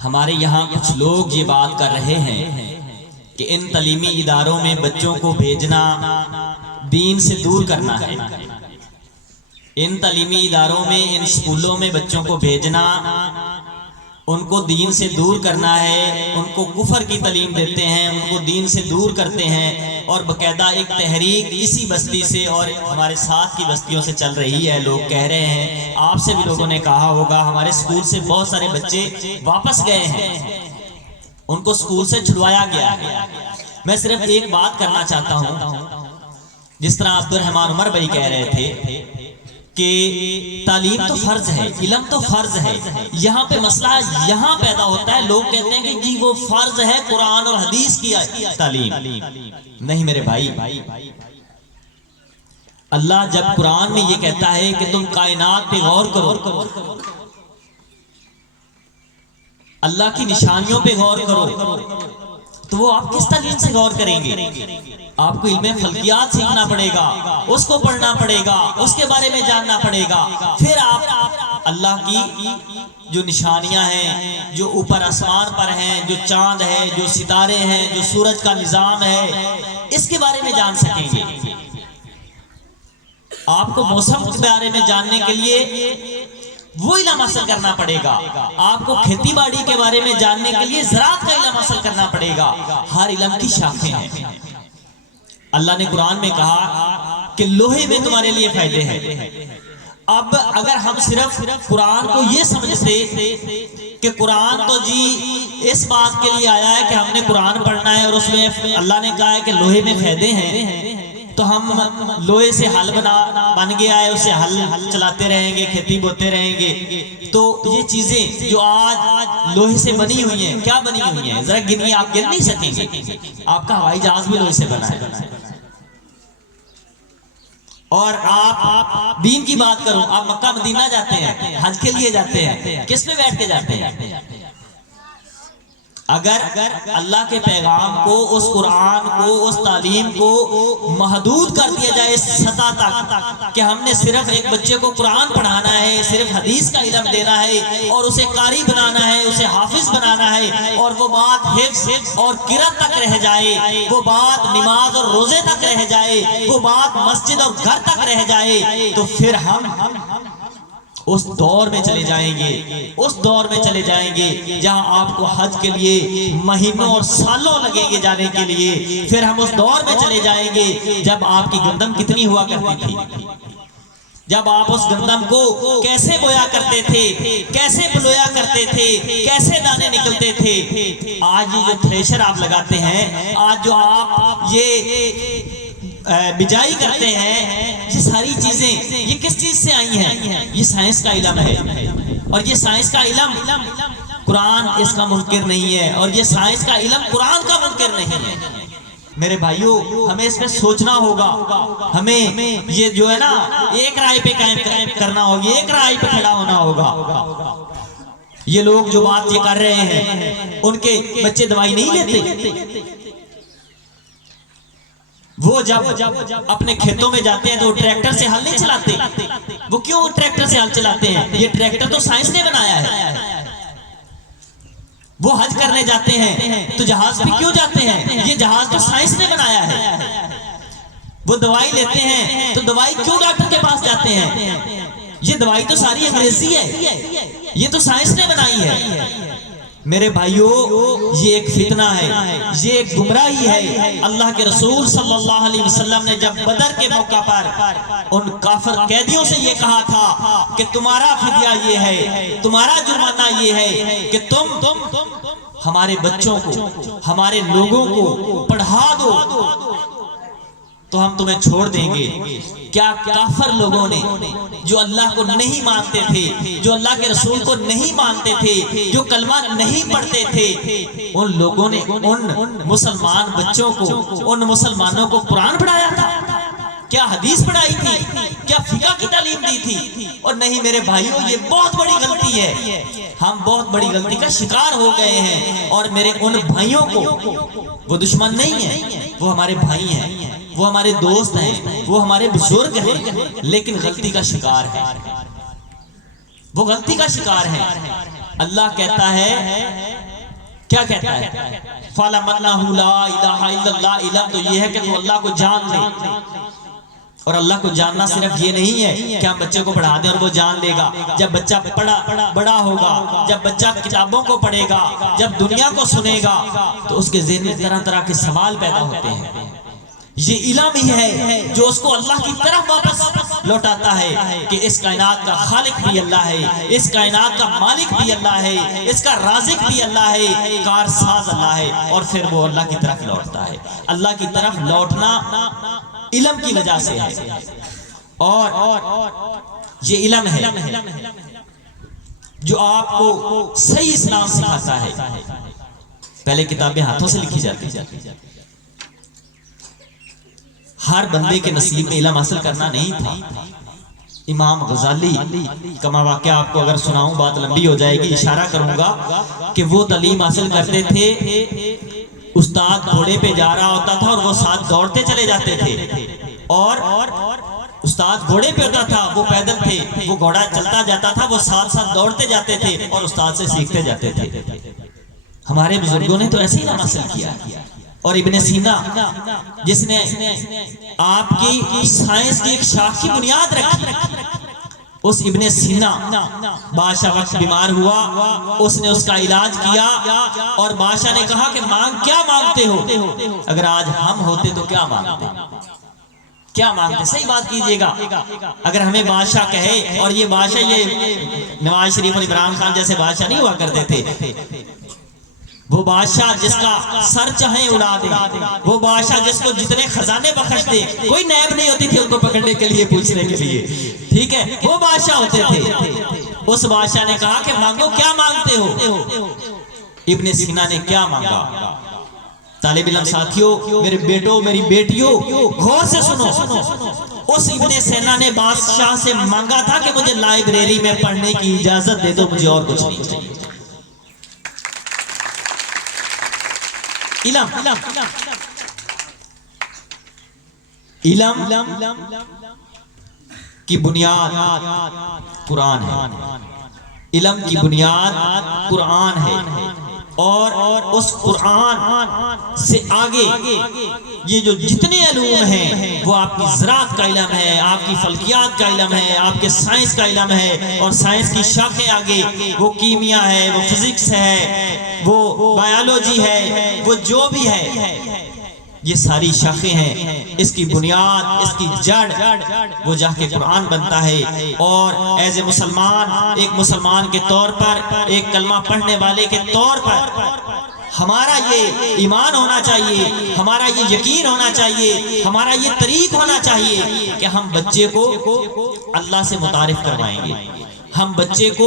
ہمارے یہاں کچھ لوگ یہ بات کر رہے ہیں کہ ان تعلیمی اداروں میں بچوں کو بھیجنا دین سے دور کرنا ہے. ان تعلیمی اداروں میں، ان اسکولوں میں بچوں کو بھیجنا ان کو دین سے دور کرنا ہے. ان کو کفر کی تعلیم دیتے ہیں، ان کو دین سے دور کرتے ہیں. اور باقاعدہ ایک تحریک اسی بستی سے اور ہمارے ساتھ کی بستیوں سے چل رہی ہے. لوگ کہہ رہے ہیں، آپ سے بھی لوگوں نے کہا ہوگا، ہمارے اسکول سے بہت سارے بچے واپس گئے ہیں، ان کو اسکول سے چھڑوایا گیا ہے. میں صرف ایک بات کرنا چاہتا ہوں، جس طرح عبد الرحمن عمر بھائی کہہ رہے تھے کہ تعلیم تو فرض ہے، علم تو فرض ہے. یہاں پہ مسئلہ یہاں پیدا ہوتا ہے، لوگ کہتے ہیں کہ جی وہ فرض ہے قرآن اور حدیث کی تعلیم. نہیں میرے بھائی، اللہ جب قرآن میں یہ کہتا ہے کہ تم کائنات پہ غور کرو، اللہ کی نشانیوں پہ غور کرو، تو وہ آپ کس تعلیم سے غور کریں گے؟ آپ کو علم فلکیات سیکھنا پڑے گا، اس کو پڑھنا پڑے گا، اس کے بارے میں جاننا پڑے گا. پھر آپ اللہ کی جو نشانیاں ہیں، جو اوپر آسمان پر ہیں، جو چاند ہے، جو ستارے ہیں، جو سورج کا نظام ہے، اس کے بارے میں جان سکیں گے. آپ کو موسم کے بارے میں جاننے کے لیے وہ علم حاصل کرنا پڑے گا. آپ کو کھیتی باڑی کے بارے میں جاننے کے لیے زراعت کا علم حاصل کرنا پڑے گا. ہر علم کی شاخیں ہیں. اللہ نے قرآن میں کہا کہ لوہے میں تمہارے لیے فائدے ہیں. اب اگر ہم صرف قرآن کو یہ سمجھتے کہ قرآن تو جی اس بات کے لیے آیا ہے کہ ہم نے قرآن پڑھنا ہے اور اس میں اللہ نے کہا ہے کہ لوہے میں فائدے ہیں، تو ہم لوہے سے ہل بن گیا ہے، اسے ہل چلاتے رہیں گے، کھیتی بوتے رہیں گے. تو یہ چیزیں جو آج لوہے سے بنی ہوئی ہیں، کیا بنی ہوئی ہیں ذرا گنیے، آپ گن نہیں سکیں گے. آپ کا ہوائی جہاز بھی لوہے سے بنا ہے. اور آپ دین کی بات کرو، آپ مکہ مدینہ جاتے ہیں، حج کے لیے جاتے ہیں، کس پہ بیٹھ کے جاتے ہیں؟ اگر اللہ کے پیغام کو، اس قرآن کو، اس تعلیم کو محدود کر دیا جائے اس سطح تک کہ ہم نے صرف ایک بچے کو قرآن پڑھانا ہے، صرف حدیث کا علم دینا ہے اور اسے قاری بنانا ہے، اسے حافظ بنانا ہے، اور وہ بات حفظ اور قرأت تک رہ جائے، وہ بات نماز اور روزے تک رہ جائے، وہ بات مسجد اور گھر تک رہ جائے، تو پھر ہم اس دور میں چلے جائیں گے، اس دور میں چلے جائیں گے جہاں آپ کو حج کے لیے مہینوں اور سالوں لگیں گے جانے کے لیے. پھر ہم اس دور میں چلے جائیں گے جب آپ کی گندم کتنی ہوا کرتی تھی، جب آپ اس گندم کو کیسے بویا کرتے تھے، کیسے بلویا کرتے تھے، کیسے دانے نکلتے تھے. آج یہ جو تھریشر آپ لگاتے ہیں، آج جو آپ یہ بجائی کرتے ہیں، یہ ساری چیزیں یہ کس چیز سے آئی ہیں؟ یہ سائنس کا علم ہے. اور یہ سائنس کا علم قرآن اس کا منکر نہیں ہے، اور یہ سائنس کا علم قرآن کا منکر نہیں ہے. میرے بھائیوں، ہمیں اس پہ سوچنا ہوگا. ہمیں یہ جو ہے نا ایک رائے پہ قائم کرنا ہوگا، ایک رائے پہ کھڑا ہونا ہوگا. یہ لوگ جو بات یہ کر رہے ہیں، ان کے بچے دوائی نہیں لیتے. وہ جب اپنے کھیتوں میں جاتے ہیں تو ٹریکٹر سے ہل نہیں چلاتے. وہ کیوں ٹریکٹر سے ہل چلاتے ہیں؟ یہ ٹریکٹر تو سائنس نے بنایا ہے. وہ حج کرنے جاتے ہیں تو جہاز پہ کیوں جاتے ہیں؟ یہ جہاز تو سائنس نے بنایا ہے. وہ دوائی لیتے ہیں تو دوائی کیوں ڈاکٹر کے پاس جاتے ہیں؟ یہ دوائی تو ساری انگریزی ہے، یہ تو سائنس نے بنائی ہے. میرے بھائیوں، یہ ایک فتنہ ہے، یہ ایک گمراہی ہے. اللہ کے رسول صلی اللہ علیہ وسلم نے جب بدر کے موقع پر ان کافر قیدیوں سے یہ کہا تھا کہ تمہارا فدیہ یہ ہے، تمہارا جرمانہ یہ ہے کہ تم ہمارے بچوں کو، ہمارے لوگوں کو پڑھا دو تو ہم تمہیں چھوڑ دیں گے. کیا کافر لوگوں نے جو اللہ کو نہیں مانتے تھے، جو اللہ کے رسول کو نہیں مانتے تھے، جو کلمہ نہیں پڑھتے تھے، ان لوگوں نے ان مسلمان بچوں کو، ان مسلمانوں کو قرآن پڑھایا تھا؟ کیا حدیث پڑھائی تھی؟ کیا فقہ کی تعلیم دی تھی؟ اور نہیں میرے بھائیوں، یہ بہت بڑی غلطی ہے. ہم بہت بڑی غلطی کا شکار ہو گئے ہیں. اور میرے ان بھائیوں کو، وہ دشمن نہیں ہیں، وہ ہمارے بھائی ہیں، وہ ہمارے دوست ہیں، وہ ہمارے بزرگ ہیں، لیکن غلطی کا شکار ہے. وہ غلطی کا شکار ہے. اللہ کہتا ہے، کیا کہتا ہے؟ فَلَمَنَّهُ لَا إِلَهَ إِلَّا اللَّهُ۔ علم تو یہ ہے کہ تو اللہ کو جان لے، اور اللہ کو جاننا صرف یہ نہیں ہے کہ ہم بچے کو پڑھا دیں اور وہ جان لے گا۔ جب بچہ بڑا ہوگا، جب بچہ کتابوں کو پڑھے گا، جب دنیا کو سنے گا، تو اس کے ذہن میں طرح طرح کے سوال پیدا ہوتے ہیں۔ یہ علم ہی ہے جو اس کو اللہ کی طرف واپس لوٹاتا ہے کہ اس کائنات کا خالق بھی اللہ ہے، اس کائنات کا مالک بھی اللہ ہے، اس کا رازق بھی اللہ ہے، کارساز اللہ ہے، اور پھر وہ اللہ کی طرف لوٹتا ہے۔ اللہ کی طرف لوٹنا علم کی وجہ سے ہے، اور یہ علم ہے جو آپ کو صحیح اسلام سکھاتا ہے۔ پہلے کتابیں ہاتھوں سے لکھی جاتی، ہر بندے کے نصیب میں علم حاصل کرنا نہیں تھا۔ امام غزالی کا واقعہ آپ کو اگر سناؤں بات لمبی ہو جائے گی، اشارہ کروں گا کہ وہ تعلیم حاصل کرتے تھے، استاد گھوڑے پہ جا رہا ہوتا تھا اور وہ ساتھ دوڑتے چلے جاتے تھے، اور استاد گھوڑے پہ ہوتا تھا، وہ پیدل تھے، وہ گھوڑا چلتا جاتا تھا، وہ ساتھ ساتھ دوڑتے جاتے تھے اور استاد سے سیکھتے جاتے تھے۔ ہمارے بزرگوں نے تو ایسے ہی علم حاصل کیا۔ اور ابن سینا جس نے آپ کی سائنس کی ایک شاخ کی بنیاد رکھی، اس ابن سینا بادشاہ وقت بیمار ہوا، اس نے اس کا علاج کیا، اور بادشاہ نے کہا کہ کیا مانگتے ہو؟ اگر آج ہم ہوتے تو کیا مانگتے؟ کیا مانگتے؟ صحیح بات کیجئے گا۔ اگر ہمیں بادشاہ کہے، اور یہ بادشاہ یہ نواز شریف اور عمران خان جیسے بادشاہ نہیں ہوا کرتے تھے، وہ بادشاہ جس کا سر چاہیں اڑا دے، وہ بادشاہ جس کو جتنے خزانے بخش دے، کوئی نیب نہیں ہوتی تھی ان کو پکڑنے کے لیے، پوچھنے کے لیے، ٹھیک ہے، وہ بادشاہ ہوتے تھے۔ اس بادشاہ نے کہا کہ مانگو، کیا مانگتے ہو؟ ابن سینا نے کیا مانگا؟ طالب علم ساتھیوں، میرے بیٹوں، میری بیٹیوں، غور سے سنو۔ اس ابن سینا نے بادشاہ سے مانگا تھا کہ مجھے لائبریری میں پڑھنے کی اجازت دے دو، مجھے اور کچھ نہیں چاہیے۔ علم کی بنیاد قرآن ہے، علم کی بنیاد قرآن ہے، اور اس قرآن سے آگے یہ جو جتنے علوم ہیں وہ آپ کی زراعت کا علم ہے، آپ کی فلکیات کا علم ہے، آپ کے سائنس کا علم ہے، اور سائنس کی شاخیں آگے وہ کیمیا ہے، وہ فزکس ہے، وہ بایولوجی ہے، وہ جو بھی ہے، یہ ساری شاخیں ہیں۔ اس کی بنیاد، اس کی جڑ وہ جا کے قرآن بنتا ہے۔ اور ایز اے مسلمان، ایک مسلمان کے طور پر، ایک کلمہ پڑھنے والے کے طور پر ہمارا یہ ایمان ہونا چاہیے، ہمارا یہ یقین ہونا چاہیے، ہمارا یہ طریق ہونا چاہیے کہ ہم بچے کو اللہ سے متعارف کروائیں گے، ہم بچے کو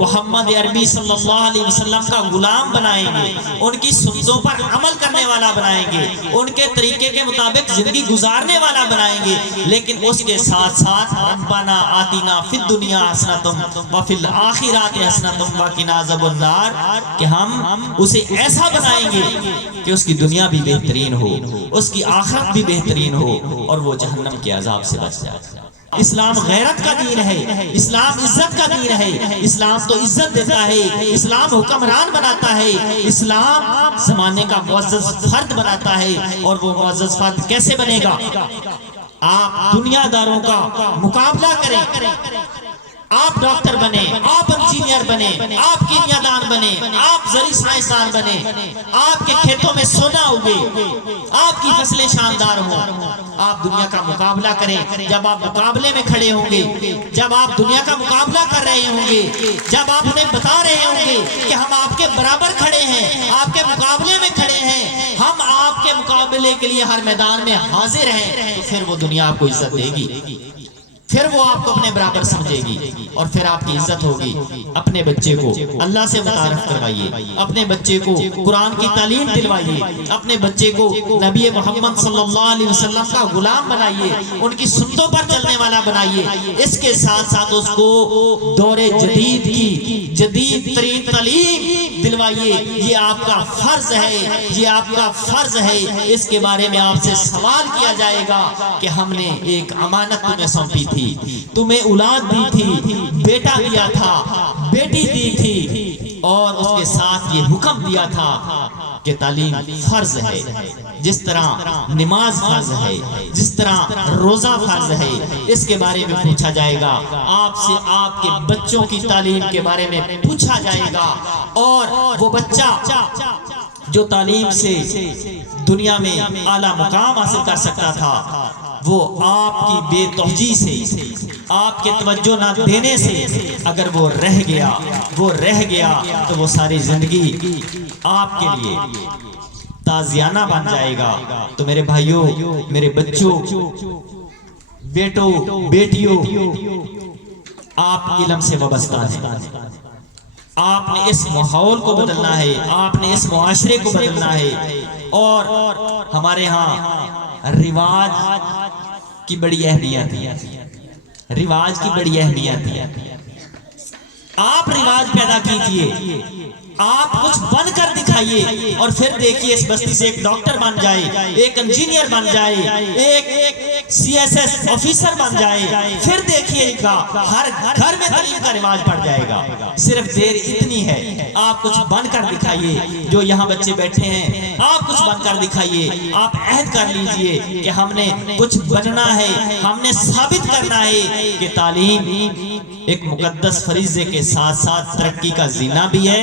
محمد عربی صلی اللہ علیہ وسلم کا غلام بنائیں گے، ان کی سنتوں پر عمل کرنے والا بنائیں گے، ان کے طریقے کے مطابق زندگی گزارنے والا بنائیں گے، لیکن اس کے ساتھ ساتھ ربنا آتنا فی الدنیا حسنۃ وفی الآخرۃ حسنۃ وقنا عذاب النار، کہ ہم اسے ایسا بنائیں گے کہ اس کی دنیا بھی بہترین ہو، اس کی آخرت بھی بہترین ہو، اور وہ جہنم کے عذاب سے بچ جائے۔ اسلام غیرت کا دین ہے، اسلام عزت کا دین ہے، اسلام تو عزت دیتا ہے، اسلام حکمران بناتا ہے، اسلام زمانے کا معزز فرد بناتا ہے۔ اور وہ معزز فرد کیسے بنے گا؟ آپ دنیا داروں کا مقابلہ کریں، آپ ڈاکٹر بنے، آپ انجینئر بنے، آپ کیمیاء دان بنے، آپ زرعی سائنسدان بنے، آپ کے کھیتوں میں سونا اگے، آپ کی فصلیں شاندار ہوں، آپ دنیا کا مقابلہ کریں۔ جب آپ مقابلے میں کھڑے ہوں گے، جب آپ دنیا کا مقابلہ کر رہے ہوں گے، جب آپ انہیں بتا رہے ہوں گے کہ ہم آپ کے برابر کھڑے ہیں، آپ کے مقابلے میں کھڑے ہیں، ہم آپ کے مقابلے کے لیے ہر میدان میں حاضر ہیں، تو پھر وہ دنیا آپ کو عزت دے گی، پھر وہ آپ کو اپنے برابر سمجھے گی، اور پھر آپ کی عزت ہوگی۔ اپنے بچے کو اللہ سے متعارف کروائیے، اپنے بچے کو قرآن کی تعلیم دلوائیے، اپنے بچے کو نبی محمد صلی اللہ علیہ وسلم کا غلام بنائیے، ان کی سنتوں پر چلنے والا بنائیے۔ اس کے ساتھ ساتھ اس کو دور جدید کی جدید ترین تعلیم دلوائیے۔ یہ آپ کا فرض ہے، یہ آپ کا فرض ہے۔ اس کے بارے میں آپ سے سوال کیا جائے گا کہ ہم نے ایک امانت تمہیں سونپی تھی، تمہیں اولاد دی تھی، بیٹا دیا تھا، بیٹی دی تھی، اور اس کے ساتھ یہ حکم دیا تھا کہ تعلیم فرض ہے، جس طرح نماز فرض ہے، جس طرح روزہ فرض ہے، اس کے بارے میں پوچھا جائے گا، آپ سے آپ کے بچوں کی تعلیم کے بارے میں پوچھا جائے گا، اور وہ بچہ جو تعلیم سے دنیا میں اعلیٰ مقام حاصل کر سکتا تھا، وہ آپ کی بے توجہی سے، آپ کے توجہ نہ دینے سے اگر وہ رہ گیا تو وہ ساری زندگی آپ کے لیے تازیانہ بن جائے گا۔ تو میرے بھائیوں، میرے بچوں، بیٹوں، بیٹیوں، آپ علم سے وابستہ ہیں، آپ نے اس ماحول کو بدلنا ہے، آپ نے اس معاشرے کو بدلنا ہے۔ اور ہمارے ہاں رواج کی بڑی اہمیت ہے، رواج کی بڑی اہمیت ہے۔ آپ رواج پیدا کیجئے، آپ کچھ بن کر دکھائیے، اور پھر دیکھیے اس بستی سے ایک ڈاکٹر بن جائے، ایک انجینئر بن جائے، ایک CSS آفیسر بن جائے، پھر دیکھیے گا ہر گھر میں تعلیم کا رواج پڑ جائے گا۔ صرف دیر اتنی ہے، آپ کچھ بن کر دکھائیے۔ جو یہاں بچے بیٹھے ہیں، آپ کچھ بن کر دکھائیے، آپ عہد کر لیجئے کہ ہم نے کچھ بننا ہے، ہم نے ثابت کرنا ہے کہ تعلیم ایک مقدس فریضے کے ساتھ ساتھ ترقی کا زینہ بھی ہے۔